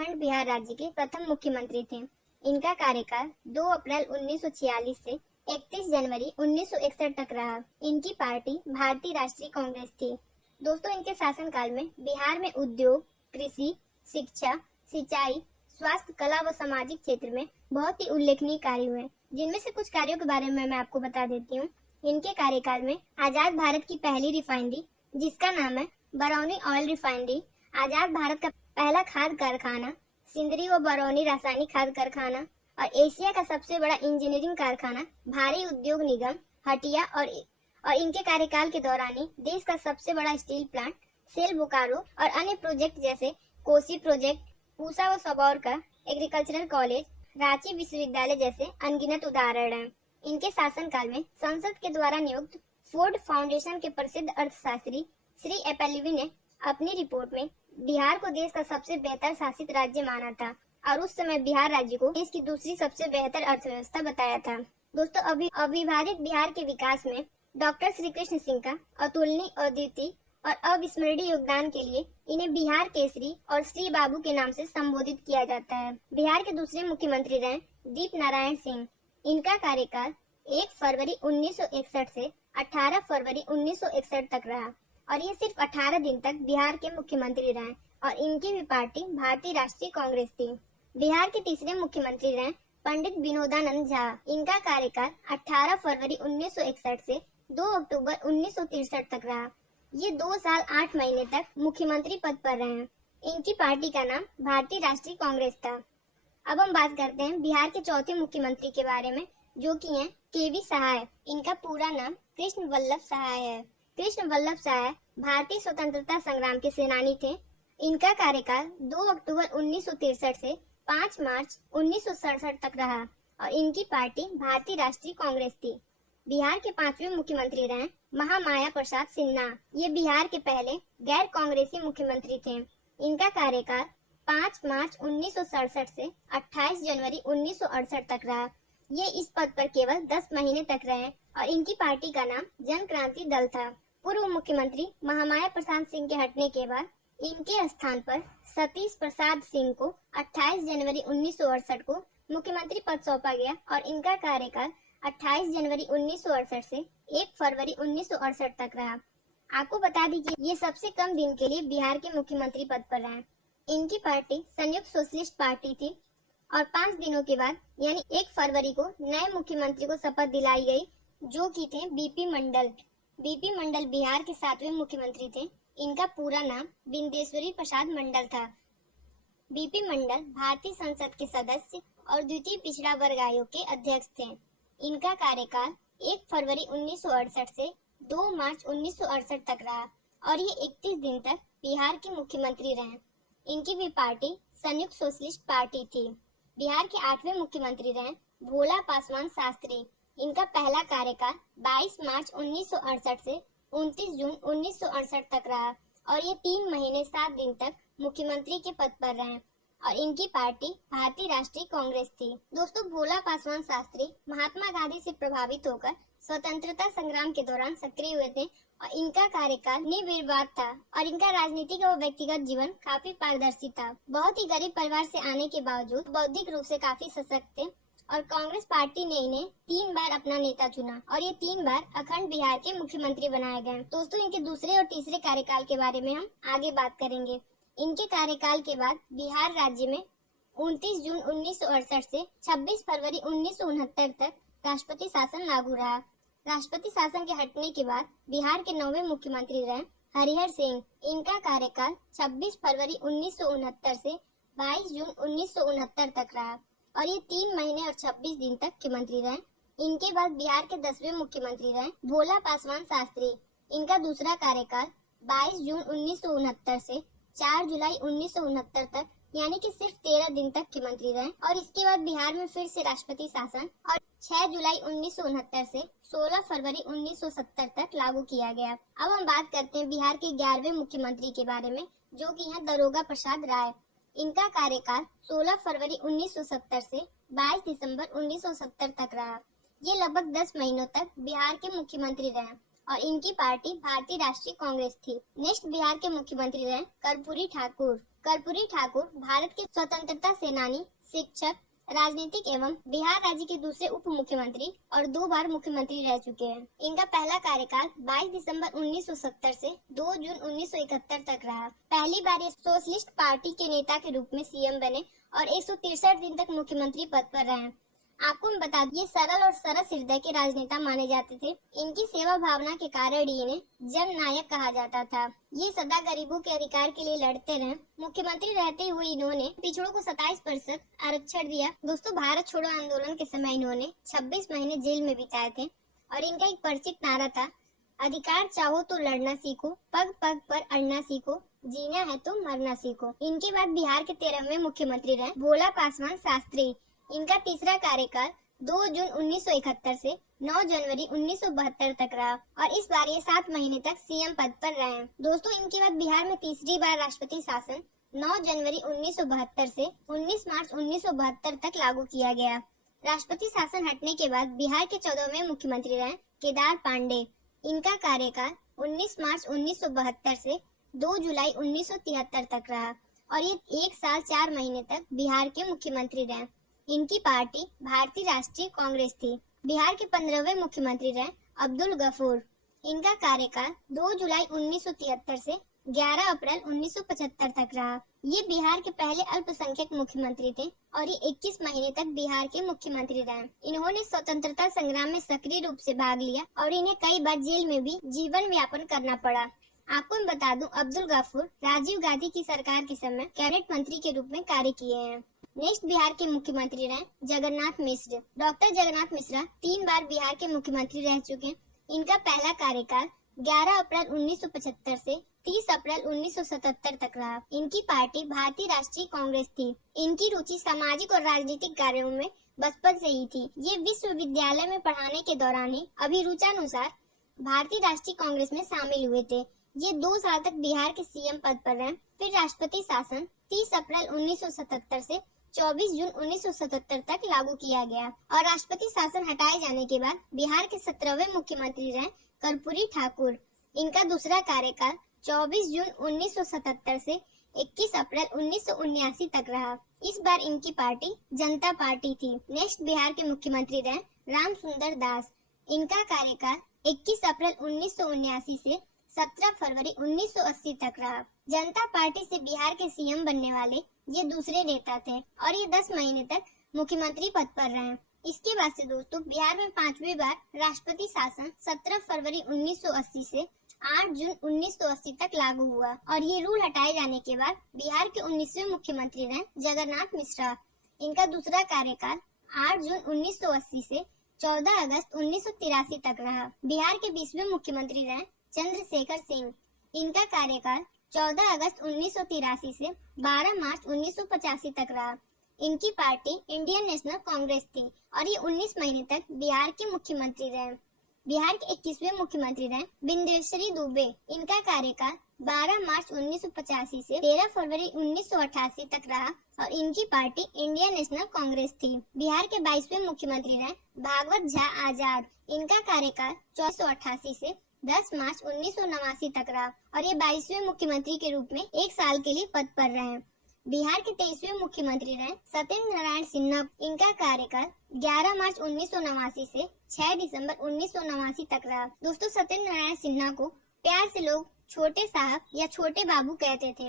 अखंड बिहार राज्य के प्रथम मुख्यमंत्री थे। इनका कार्यकाल 2 अप्रैल 1946 से 31 जनवरी 1961 तक रहा। इनकी पार्टी भारतीय राष्ट्रीय कांग्रेस थी। दोस्तों, इनके शासनकाल में बिहार में उद्योग, कृषि, शिक्षा, सिंचाई, स्वास्थ्य, कला व सामाजिक क्षेत्र में बहुत ही उल्लेखनीय कार्य हुए, जिनमें से कुछ कार्यों के बारे में मैं आपको बता देती हूँ। इनके कार्यकाल में आजाद भारत की पहली रिफाइनरी, जिसका नाम है बरौनी ऑयल रिफाइनरी, आजाद भारत का पहला खाद कारखाना, सिंदरी व बरौनी रासायनिक खाद कारखाना और एशिया का सबसे बड़ा इंजीनियरिंग कारखाना भारी उद्योग निगम हटिया और इनके कार्यकाल के दौरान ही देश का सबसे बड़ा स्टील प्लांट सेल बोकारो और अन्य प्रोजेक्ट जैसे कोसी प्रोजेक्ट, पूसा व सबौर का एग्रीकल्चरल कॉलेज, रांची विश्वविद्यालय जैसे अनगिनत उदाहरण हैं। इनके शासनकाल में संसद के द्वारा नियुक्त फोर्ड फाउंडेशन के प्रसिद्ध अर्थशास्त्री श्री एपेलेवी ने अपनी रिपोर्ट में बिहार को देश का सबसे बेहतर शासित राज्य माना था और उस समय बिहार राज्य को देश की दूसरी सबसे बेहतर अर्थव्यवस्था बताया था। दोस्तों, अविभाजित बिहार के विकास में डॉक्टर श्री कृष्ण सिंह का अतुलनीय, अद्वितीय और अविस्मरणीय योगदान के लिए इन्हें बिहार केसरी और श्री बाबू के नाम से संबोधित किया जाता है। बिहार के दूसरे मुख्यमंत्री रहे दीप नारायण सिंह। इनका कार्यकाल 1 फरवरी 1961 से 18 फरवरी 1961 तक रहा और ये सिर्फ 18 दिन तक बिहार के मुख्यमंत्री रहे और इनकी भी पार्टी भारतीय राष्ट्रीय कांग्रेस थी। बिहार के तीसरे मुख्यमंत्री रहे पंडित विनोदानंद झा। इनका कार्यकाल 18 फरवरी 1961 से 2 अक्टूबर 1963 तक रहा। ये 2 साल 8 महीने तक मुख्यमंत्री पद पर रहे। इनकी पार्टी का नाम भारतीय राष्ट्रीय कांग्रेस था। अब हम बात करते हैं बिहार के चौथे मुख्यमंत्री के बारे में, जो कि हैं केवी सहाय। इनका पूरा नाम कृष्ण वल्लभ सहाय है। कृष्ण वल्लभ सहाय भारतीय स्वतंत्रता संग्राम के सेनानी थे। इनका कार्यकाल 2 अक्टूबर 1963 से 5 मार्च 1967 तक रहा और इनकी पार्टी भारतीय राष्ट्रीय कांग्रेस थी। बिहार के 5वें मुख्यमंत्री रहे महामाया प्रसाद सिन्हा। ये बिहार के पहले गैर कांग्रेसी मुख्यमंत्री थे। इनका कार्यकाल 5 मार्च 1967 से 28 जनवरी 1968 तक रहा। ये इस पद पर केवल 10 महीने तक रहे और इनकी पार्टी का नाम जन क्रांति दल था। पूर्व मुख्यमंत्री महामाया प्रसाद सिंह के हटने के बाद इनके स्थान पर सतीश प्रसाद सिंह को 28 जनवरी 1968 को मुख्यमंत्री पद सौंपा गया और इनका कार्यकाल 28 जनवरी 1968 से 1 फरवरी 1968 तक रहा। आपको बता दीजिए, ये सबसे कम दिन के लिए बिहार के मुख्यमंत्री पद पर रहे। इनकी पार्टी संयुक्त सोशलिस्ट पार्टी थी और 5 दिनों के बाद यानी 1 फरवरी को नए मुख्यमंत्री को शपथ दिलाई गई, जो कि थे बीपी मंडल। बीपी मंडल बिहार के 7वें मुख्यमंत्री थे। इनका पूरा नाम बिंदेश्वरी प्रसाद मंडल था। बीपी मंडल भारतीय संसद के सदस्य और द्वितीय पिछड़ा वर्ग आयोग के अध्यक्ष थे। इनका कार्यकाल 1 फरवरी 1968 से 2 मार्च 1968 तक रहा और ये 31 दिन तक बिहार के मुख्यमंत्री रहे। इनकी भी पार्टी संयुक्त सोशलिस्ट पार्टी थी। बिहार के 8वें मुख्यमंत्री रहे भोला पासवान शास्त्री। इनका पहला कार्यकाल 22 मार्च 1968 से 29 जून 1968 तक रहा और ये 3 महीने 7 दिन तक मुख्यमंत्री के पद पर रहे और इनकी पार्टी भारतीय राष्ट्रीय कांग्रेस थी। दोस्तों, भोला पासवान शास्त्री महात्मा गांधी से प्रभावित होकर स्वतंत्रता संग्राम के दौरान सक्रिय हुए थे और इनका कार्यकाल निर्विवाद था और इनका राजनीतिक और व्यक्तिगत जीवन काफी पारदर्शी था। बहुत ही गरीब परिवार से आने के बावजूद बौद्धिक रूप से काफी सशक्त थे और कांग्रेस पार्टी ने इन्हें 3 बार अपना नेता चुना और ये 3 बार अखंड बिहार के मुख्यमंत्री बनाए गए। दोस्तों, इनके दूसरे और तीसरे कार्यकाल के बारे में हम आगे बात करेंगे। इनके कार्यकाल के बाद बिहार राज्य में 29 जून 1968 से 26 फरवरी 1969 तक राष्ट्रपति शासन लागू रहा। राष्ट्रपति शासन के हटने के बाद बिहार के 9वें मुख्यमंत्री रहे हरिहर सिंह। इनका कार्यकाल 26 फरवरी 1969 से 22 जून 1969 तक रहा और ये 3 महीने और 26 दिन तक मुख्यमंत्री रहे। इनके बाद बिहार के 10वें मुख्यमंत्री रहे भोला पासवान शास्त्री। इनका दूसरा कार्यकाल 22 जून 1969 से 4 जुलाई 1969 तक यानी कि सिर्फ 13 दिन तक मुख्यमंत्री रहे और इसके बाद बिहार में फिर से राष्ट्रपति शासन और 6 जुलाई 1969 से 16 फरवरी 1970 तक लागू किया गया। अब हम बात करते हैं बिहार के 11वें मुख्यमंत्री के बारे में, जो कि हैं दारोगा प्रसाद राय। इनका कार्यकाल 16 फरवरी 1970 से 22 दिसंबर 1970 तक रहा। ये लगभग 10 महीनों तक बिहार के मुख्यमंत्री रहे और इनकी पार्टी भारतीय राष्ट्रीय कांग्रेस थी। नेक्स्ट बिहार के मुख्यमंत्री रहे कर्पूरी ठाकुर। कर्पूरी ठाकुर भारत के स्वतंत्रता सेनानी, शिक्षक, राजनीतिक एवं बिहार राज्य के दूसरे उप मुख्यमंत्री और 2 बार मुख्यमंत्री रह चुके हैं। इनका पहला कार्यकाल 22 दिसंबर 1970 से 2 जून 1971 तक रहा। पहली बार ये सोशलिस्ट पार्टी के नेता के रूप में सीएम बने और 163 दिन तक मुख्यमंत्री पद पर रहे। आपको मैं बता दूं, ये सरल और सरस हृदय के राजनेता माने जाते थे। इनकी सेवा भावना के कारण ही इन्हें जननायक कहा जाता था। ये सदा गरीबों के अधिकार के लिए लड़ते रहे। मुख्यमंत्री रहते हुए इन्होंने पिछड़ों को 27% आरक्षण दिया। दोस्तों, भारत छोड़ो आंदोलन के समय इन्होंने 26 महीने जेल में बिताए थे और इनका एक परिचित नारा था, अधिकार चाहो तो लड़ना सीखो, पग पग पर अड़ना सीखो, जीना है तो मरना सीखो। इनके बाद बिहार के 13वें मुख्यमंत्री रहे भोला पासवान शास्त्री। इनका तीसरा कार्यकाल 2 जून 1971 से 9 जनवरी 1972 तक रहा और इस बार ये 7 महीने तक सीएम पद पर रहे। दोस्तों, इनके बाद बिहार में तीसरी बार राष्ट्रपति शासन 9 जनवरी 1972 से 19 मार्च 1972 तक लागू किया गया। राष्ट्रपति शासन हटने के बाद बिहार के 14वें मुख्यमंत्री रहे केदार पांडे। इनका कार्यकाल 19 मार्च 1972 से 2 जुलाई 1973 तक रहा और ये 1 साल 4 महीने तक बिहार के मुख्यमंत्री रहे। इनकी पार्टी भारतीय राष्ट्रीय कांग्रेस थी। बिहार के 15वें मुख्यमंत्री रहे अब्दुल गफूर। इनका कार्यकाल 2 जुलाई 1973 से 11 अप्रैल 1975 तक रहा। ये बिहार के पहले अल्पसंख्यक मुख्यमंत्री थे और ये 21 महीने तक बिहार के मुख्यमंत्री रहे। इन्होंने स्वतंत्रता संग्राम में सक्रिय रूप से भाग लिया और इन्हें कई बार जेल में भी जीवन यापन करना पड़ा। आपको मैं बता दूं, अब्दुल गफूर राजीव गांधी की सरकार के समय कैबिनेट मंत्री के रूप में कार्य किए हैं। नेक्स्ट बिहार के मुख्यमंत्री रहे जगन्नाथ मिश्र। डॉक्टर जगन्नाथ मिश्रा 3 बार बिहार के मुख्यमंत्री रह चुके। इनका पहला कार्यकाल 11 अप्रैल 1975 से 30 अप्रैल 1977 तक रहा। इनकी पार्टी भारतीय राष्ट्रीय कांग्रेस थी। इनकी रुचि सामाजिक और राजनीतिक कार्यों में बचपन से ही थी। ये विश्वविद्यालय में पढ़ाने के दौरान ही अभिरुचानुसार भारतीय राष्ट्रीय कांग्रेस में शामिल हुए थे। ये 2 साल तक बिहार के सीएम पद पर रहे। फिर राष्ट्रपति शासन 30 अप्रैल 1977 से 24 जून 1977 तक लागू किया गया और राष्ट्रपति शासन हटाए जाने के बाद बिहार के 17वें मुख्यमंत्री रहे कर्पूरी ठाकुर। इनका दूसरा कार्यकाल 24 जून 1977 से 21 अप्रैल 1979 तक रहा। इस बार इनकी पार्टी जनता पार्टी थी। नेक्स्ट बिहार के मुख्यमंत्री रहे रामसुंदर दास। इनका कार्यकाल 21 अप्रैल 1979 से 17 फरवरी 1980 तक रहा। जनता पार्टी से बिहार के सीएम बनने वाले ये दूसरे नेता थे और ये 10 महीने तक मुख्यमंत्री पद पर रहे। इसके बाद से दोस्तों, बिहार में 5वीं बार राष्ट्रपति शासन 17 फरवरी 1980 से 8 जून 1980 तक लागू हुआ और ये रूल हटाए जाने के बाद बिहार के 19वें मुख्यमंत्री रहे जगन्नाथ मिश्रा। इनका दूसरा कार्यकाल 8 जून 1980 से 14 अगस्त 1983 तक रहा। बिहार के 20वें मुख्यमंत्री रहे चंद्रशेखर सिंह। इनका कार्यकाल 14 अगस्त 1983 से 12 मार्च 1985 तक रहा। इनकी पार्टी इंडियन नेशनल कांग्रेस थी और ये 19 महीने तक बिहार के मुख्यमंत्री रहे। बिहार के 21वें मुख्यमंत्री रहे बिंदेश्वरी दुबे। इनका कार्यकाल 12 मार्च 1985 से 13 फरवरी 1988 तक रहा और इनकी पार्टी इंडियन नेशनल कांग्रेस थी। बिहार के 22वें मुख्यमंत्री रहे भागवत झा आजाद। इनका कार्यकाल 1488 से 10 मार्च 1989 तक रहा और ये 22वें मुख्यमंत्री के रूप में 1 साल के लिए पद पर रहे। बिहार के 23वें मुख्यमंत्री रहे सत्येंद्र नारायण सिन्हा। इनका कार्यकाल 11 मार्च 1989 से 6 दिसंबर 1989 तक रहा। दोस्तों, सत्येंद्र नारायण सिन्हा को प्यार से लोग छोटे साहब या छोटे बाबू कहते थे।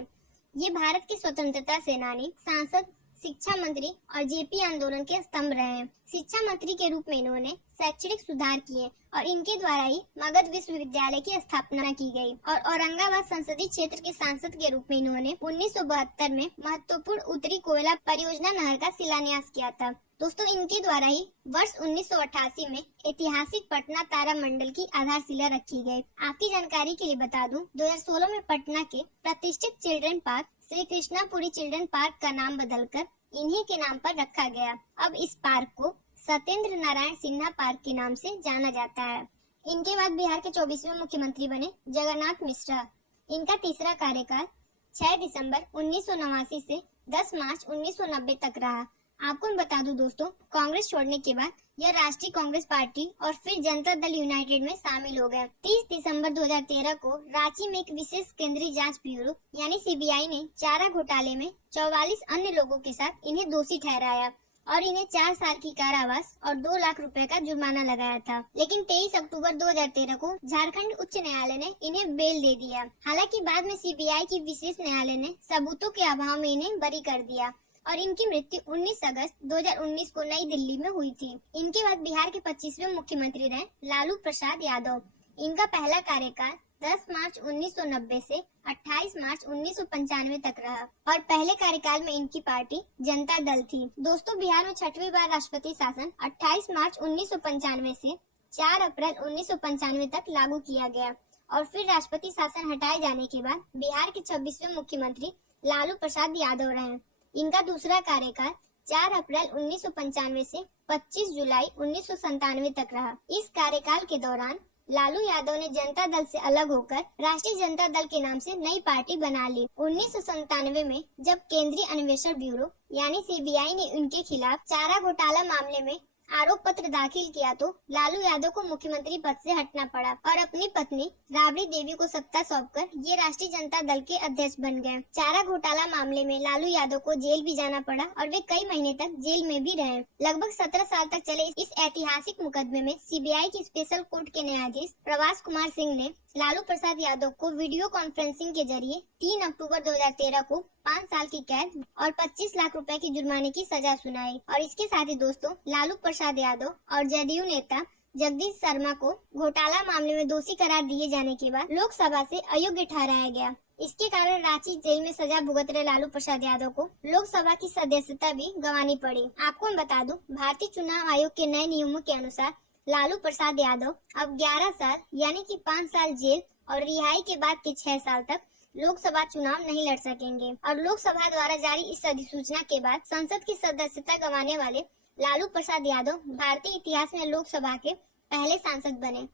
ये भारत के स्वतंत्रता सेनानी, सांसद, शिक्षा मंत्री और जेपी आंदोलन के स्तंभ रहे हैं। शिक्षा मंत्री के रूप में इन्होंने शैक्षणिक सुधार किए और इनके द्वारा ही मगध विश्वविद्यालय की स्थापना की गई और औरंगाबाद संसदीय क्षेत्र के सांसद के रूप में इन्होंने 1972 में महत्वपूर्ण उत्तरी कोयला परियोजना नहर का शिलान्यास किया था। दोस्तों, इनके द्वारा ही वर्ष 1988 में ऐतिहासिक पटना तारा मंडल की आधारशिला रखी गई। आपकी जानकारी के लिए बता दूं, 2016 में पटना के प्रतिष्ठित children park Shri Krishnapuri children park का नाम बदलकर इन्हीं के नाम पर रखा गया। अब इस पार्क को सत्येंद्र नारायण सिन्हा पार्क के नाम से जाना जाता है। इनके बाद बिहार के 24वें मुख्यमंत्री बने जगन्नाथ मिश्रा। इनका तीसरा कार्यकाल 6 दिसंबर 1989 से 10 मार्च 1990 तक रहा। आपको मैं बता दूं दोस्तों, कांग्रेस छोड़ने के बाद यह राष्ट्रीय कांग्रेस पार्टी और फिर जनता दल यूनाइटेड में शामिल हो गया। 30 दिसंबर 2013 को रांची में एक विशेष केंद्रीय जांच ब्यूरो यानी सीबीआई ने चारा घोटाले में 44 अन्य लोगों के साथ इन्हें दोषी ठहराया और इन्हें 4 साल की कारावास और 2 लाख रुपए का जुर्माना लगाया था। लेकिन 23 अक्टूबर 2013 को झारखंड उच्च न्यायालय ने इन्हें बेल दे दिया। हालांकि बाद में सीबीआई की विशेष न्यायालय ने सबूतों के अभाव में इन्हें बरी कर दिया और इनकी मृत्यु 19 अगस्त 2019 को नई दिल्ली में हुई थी। इनके बाद बिहार के 25वें मुख्यमंत्री रहे लालू प्रसाद यादव। इनका पहला कार्यकाल 10 मार्च 1990 से 28 मार्च 1995 तक रहा और पहले कार्यकाल में इनकी पार्टी जनता दल थी। दोस्तों, बिहार में 6वीं बार राष्ट्रपति शासन 28 मार्च 1995 से 4 अप्रैल 1995 तक लागू किया गया और फिर राष्ट्रपति शासन हटाए जाने के बाद बिहार के 26वें मुख्यमंत्री लालू प्रसाद यादव रहे। इनका दूसरा कार्यकाल 4 अप्रैल 1995 से 25 जुलाई 1997 तक रहा। इस कार्यकाल के दौरान लालू यादव ने जनता दल से अलग होकर राष्ट्रीय जनता दल के नाम से नई पार्टी बना ली। 1997 में जब केंद्रीय अन्वेषण ब्यूरो यानी सीबीआई ने उनके खिलाफ चारा घोटाला मामले में आरोप पत्र दाखिल किया तो लालू यादव को मुख्यमंत्री पद से हटना पड़ा और अपनी पत्नी राबड़ी देवी को सत्ता सौंपकर ये राष्ट्रीय जनता दल के अध्यक्ष बन गए। चारा घोटाला मामले में लालू यादव को जेल भी जाना पड़ा और वे कई महीने तक जेल में भी रहे। लगभग 17 साल तक चले इस ऐतिहासिक मुकदमे में सीबीआई की स्पेशल कोर्ट के न्यायाधीश प्रवास कुमार सिंह ने लालू प्रसाद यादव को वीडियो कॉन्फ्रेंसिंग के जरिए 3 अक्टूबर 2013 को 5 साल की कैद और 25 लाख रुपए की जुर्माने की सजा सुनाई। और इसके साथ ही दोस्तों, लालू प्रसाद यादव और जदयू नेता जगदीश शर्मा को घोटाला मामले में दोषी करार दिए जाने के बाद लोकसभा से अयोग्य ठहराया गया। इसके कारण रांची जेल में सजा भुगत रहे लालू प्रसाद यादव को लोकसभा की सदस्यता भी गंवानी पड़ी। आपको मैं बता दूं, भारतीय चुनाव आयोग के नए नियमों के अनुसार लालू प्रसाद यादव अब 11 साल यानी कि 5 साल जेल और रिहाई के बाद के 6 साल तक लोकसभा चुनाव नहीं लड़ सकेंगे। और लोकसभा द्वारा जारी इस अधिसूचना के बाद संसद की सदस्यता गंवाने वाले लालू प्रसाद यादव भारतीय इतिहास में लोकसभा के पहले सांसद बने।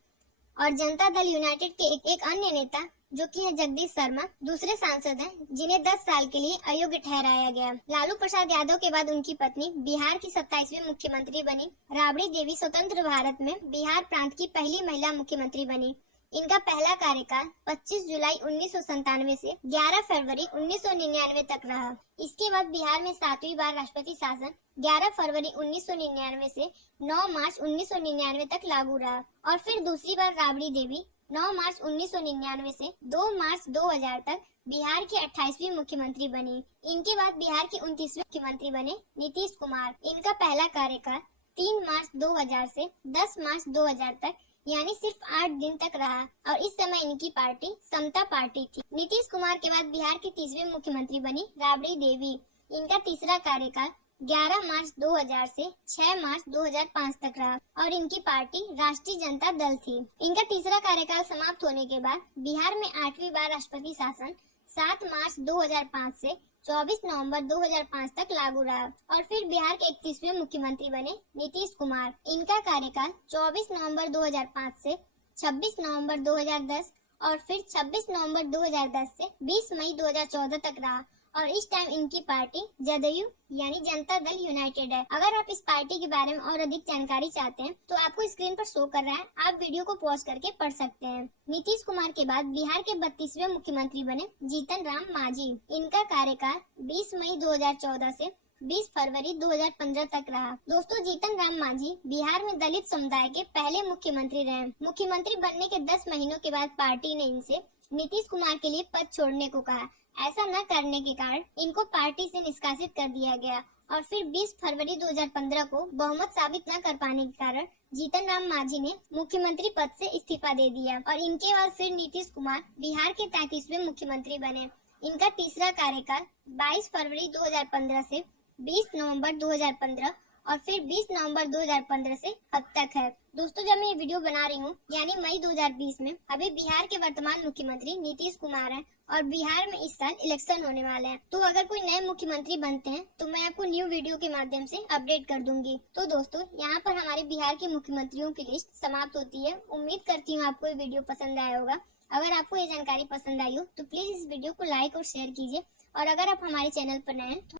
और जनता दल यूनाइटेड के एक अन्य नेता जो कि है जगदीश शर्मा दूसरे सांसद हैं, जिन्हें 10 साल के लिए अयोग्य ठहराया गया। लालू प्रसाद यादव के बाद उनकी पत्नी बिहार की 27वीं मुख्यमंत्री बनी। राबड़ी देवी स्वतंत्र भारत में बिहार प्रांत की पहली महिला मुख्यमंत्री बनी। इनका पहला कार्यकाल 25 जुलाई 1997 से 11 फरवरी 1999 तक रहा। इसके बाद बिहार में 7वीं बार राष्ट्रपति शासन 11 फरवरी 1999 से 9 मार्च 1999 तक लागू रहा और फिर दूसरी बार राबड़ी देवी 9 मार्च 1999 से 2 मार्च 2000 तक बिहार की 28वीं मुख्यमंत्री बनी। इनके बाद बिहार के 29वें मुख्यमंत्री बने नीतीश कुमार। इनका पहला कार्यकाल 3 मार्च 2000 से 10 मार्च 2000 तक यानी सिर्फ 8 दिन तक रहा और इस समय इनकी पार्टी समता पार्टी थी। नीतीश कुमार के बाद बिहार की 30वीं मुख्यमंत्री बनी राबड़ी देवी। इनका तीसरा कार्यकाल 11 मार्च 2000 से 6 मार्च 2005 तक रहा और इनकी पार्टी राष्ट्रीय जनता दल थी। इनका तीसरा कार्यकाल समाप्त होने के बाद बिहार में 8वीं बार राष्ट्रपति शासन 7 मार्च 2005 से 24 नवंबर 2005 तक लागू रहा और फिर बिहार के 31वें मुख्यमंत्री बने नीतीश कुमार। इनका कार्यकाल 24 नवंबर 2005 से 26 नवंबर 2010 और फिर 26 नवंबर 2010 से 20 मई 2014 तक रहा और इस टाइम इनकी पार्टी जदयू यानी जनता दल यूनाइटेड है। अगर आप इस पार्टी के बारे में और अधिक जानकारी चाहते हैं तो आपको स्क्रीन पर शो कर रहा है, आप वीडियो को पॉज करके पढ़ सकते हैं। नीतीश कुमार के बाद बिहार के 32वें मुख्यमंत्री बने जीतन राम मांझी। इनका कार्यकाल 20 मई 2014 से 20 फरवरी 2015 तक रहा। दोस्तों, जीतन राम मांझी बिहार में दलित समुदाय के पहले मुख्यमंत्री रहे। मुख्यमंत्री बनने के 10 महीनों के बाद पार्टी ने इनसे नीतीश कुमार के लिए पद छोड़ने को कहा। ऐसा न करने के कारण इनको पार्टी से निष्कासित कर दिया गया और फिर 20 फरवरी 2015 को बहुमत साबित न कर पाने के कारण जीतन राम मांझी ने मुख्यमंत्री पद से इस्तीफा दे दिया और इनके बाद फिर नीतीश कुमार बिहार के 33वें मुख्यमंत्री बने। इनका तीसरा कार्यकाल 22 फरवरी 2015 से 20 नवंबर 2015 और फिर 20 नवंबर 2015 से अब तक है। दोस्तों, जब मैं ये वीडियो बना रही हूँ यानी मई 2020 में अभी बिहार के वर्तमान मुख्यमंत्री नीतीश कुमार हैं और बिहार में इस साल इलेक्शन होने वाले हैं। तो अगर कोई नए मुख्यमंत्री बनते हैं तो मैं आपको न्यू वीडियो के माध्यम से अपडेट कर दूंगी। तो दोस्तों, यहाँ पर हमारे बिहार के मुख्यमंत्रियों की लिस्ट समाप्त होती है। उम्मीद करती हूँ आपको ये वीडियो पसंद आया होगा। अगर आपको ये जानकारी पसंद आई हो तो प्लीज इस वीडियो को लाइक और शेयर कीजिए और अगर आप हमारे चैनल पर नए हैं तो